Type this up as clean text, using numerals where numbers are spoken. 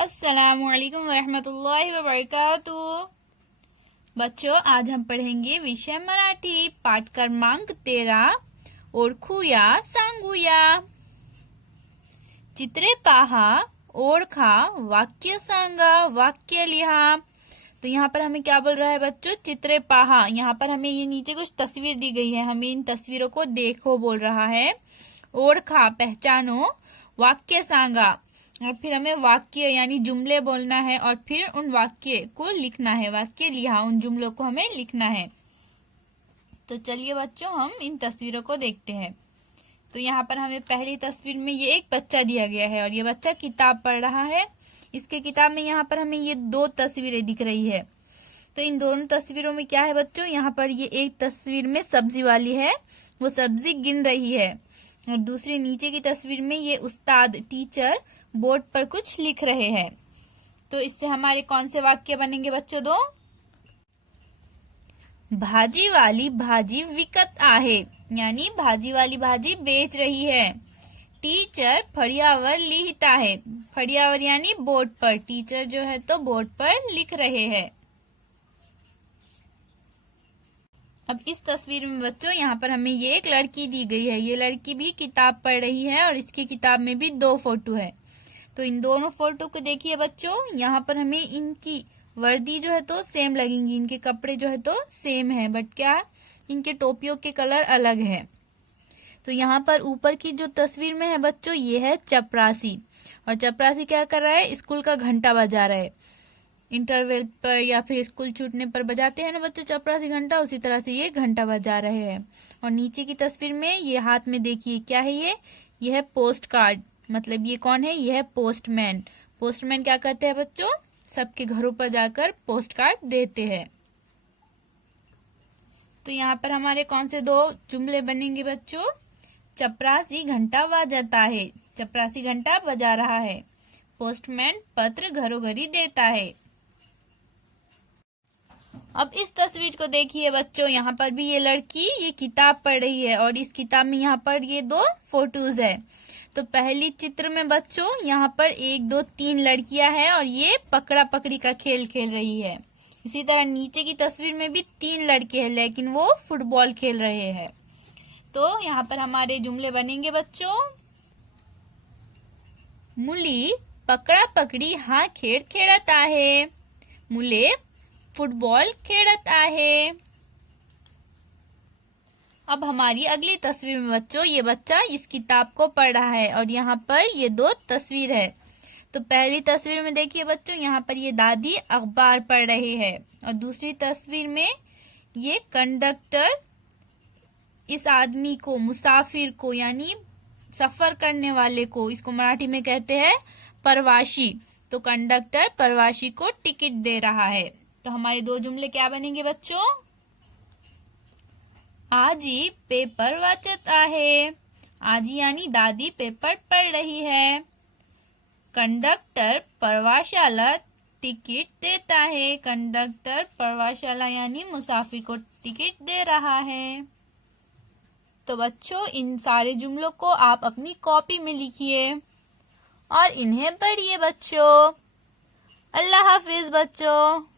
अस्सलामुअलैकुम वरहमतुल्लाहि वबरकातुहू। बच्चों, आज हम पढ़ेंगे विषय मराठी पाठ क्रमांक 13 ओळखूया सांगूया। चित्रे पहा, ओळखा, वाक्य सांगा, वाक्य लिहा। तो यहाँ पर हमें क्या बोल रहा है बच्चों? चित्रे पहा। यहाँ पर हमें ये नीचे कुछ तस्वीर दी गई है, हमें इन तस्वीरों को देखो बोल रहा है। ओळखा पहचानो, वाक्य सांगा और फिर हमें वाक्य यानी जुमले बोलना है और फिर उन वाक्य को लिखना है। वाक्य लिहा, उन जुमलों को हमें लिखना है। तो चलिए बच्चों, हम इन तस्वीरों को देखते हैं। तो यहाँ पर हमें पहली तस्वीर में ये एक बच्चा दिया गया है और ये बच्चा किताब पढ़ रहा है। इसके किताब में यहाँ पर हमें ये दो तस्वीरें दिख रही है। तो इन दोनों तस्वीरों में क्या है बच्चों? यहाँ पर ये एक तस्वीर में सब्जी वाली है, वो सब्जी गिन रही है, और दूसरी नीचे की तस्वीर में ये उस्ताद टीचर बोर्ड पर कुछ लिख रहे हैं। तो इससे हमारे कौन से वाक्य बनेंगे बच्चों? दो। भाजी वाली भाजी विकत आहे, यानी भाजी वाली भाजी बेच रही है। टीचर फळ्यावर लिहित आहे, फळ्यावर यानी बोर्ड पर, टीचर जो है तो बोर्ड पर लिख रहे हैं। अब इस तस्वीर में बच्चों यहाँ पर हमें ये एक लड़की दी गई है। ये लड़की भी किताब पढ़ रही है और इसकी किताब में भी दो फोटो है। तो इन दोनों फोटो को देखिए बच्चों, यहाँ पर हमें इनकी वर्दी जो है तो सेम लगेंगी, इनके कपड़े जो है तो सेम है, बट क्या इनके टोपियों के कलर अलग है। तो यहाँ पर ऊपर की जो तस्वीर में है बच्चों, ये है चपरासी, और चपरासी क्या कर रहा है? स्कूल का घंटा बजा रहा है। इंटरवल पर या फिर स्कूल छूटने पर बजाते हैं ना बच्चों चपरासी घंटा, उसी तरह से ये घंटा बजा रहे हैं। और नीचे की तस्वीर में ये हाथ में देखिए क्या है? ये है पोस्ट कार्ड। मतलब ये कौन है? ये है पोस्टमैन। पोस्टमैन क्या करते हैं बच्चों? सबके घरों पर जाकर पोस्ट कार्ड देते हैं। तो यहाँ पर हमारे कौन से दो जुमले बनेंगे बच्चों? चपरासी घंटा बजाता है, चपरासी घंटा बजा रहा है। पोस्टमैन पत्र घरों घरी देता है। अब इस तस्वीर को देखिए बच्चों, यहाँ पर भी ये लड़की ये किताब पढ़ रही है और इस किताब में यहाँ पर ये दो फोटोज है। तो पहली चित्र में बच्चों यहाँ पर 1 2 3 लड़कियां हैं और ये पकड़ा पकड़ी का खेल खेल रही है। इसी तरह नीचे की तस्वीर में भी 3 लड़के हैं, लेकिन वो फुटबॉल खेल रहे हैं। तो यहाँ पर हमारे जुमले बनेंगे बच्चों, मुली पकड़ा पकड़ी हा खेळ खेळत आहे, मुले फुटबॉल खेळत आहे। अब हमारी अगली तस्वीर में बच्चों, ये बच्चा इस किताब को पढ़ रहा है और यहाँ पर ये दो तस्वीर है। तो पहली तस्वीर में देखिए बच्चों, यहाँ पर ये दादी अखबार पढ़ रहे हैं और दूसरी तस्वीर में ये कंडक्टर इस आदमी को, मुसाफिर को यानी सफर करने वाले को, इसको मराठी में कहते हैं प्रवासी। तो कंडक्टर प्रवासी को टिकट दे रहा है। तो हमारे दो जुमले क्या बनेंगे बच्चों? आजी पेपर वाचत आहे, आजी यानी दादी पेपर पढ़ रही है। कंडक्टर प्रवाशाला टिकट देता है, कंडक्टर प्रवाशाला यानी मुसाफिर को टिकट दे रहा है। तो बच्चों, इन सारे जुमलों को आप अपनी कॉपी में लिखिए और इन्हें पढ़िए बच्चों। अल्लाह हाफिज बच्चों।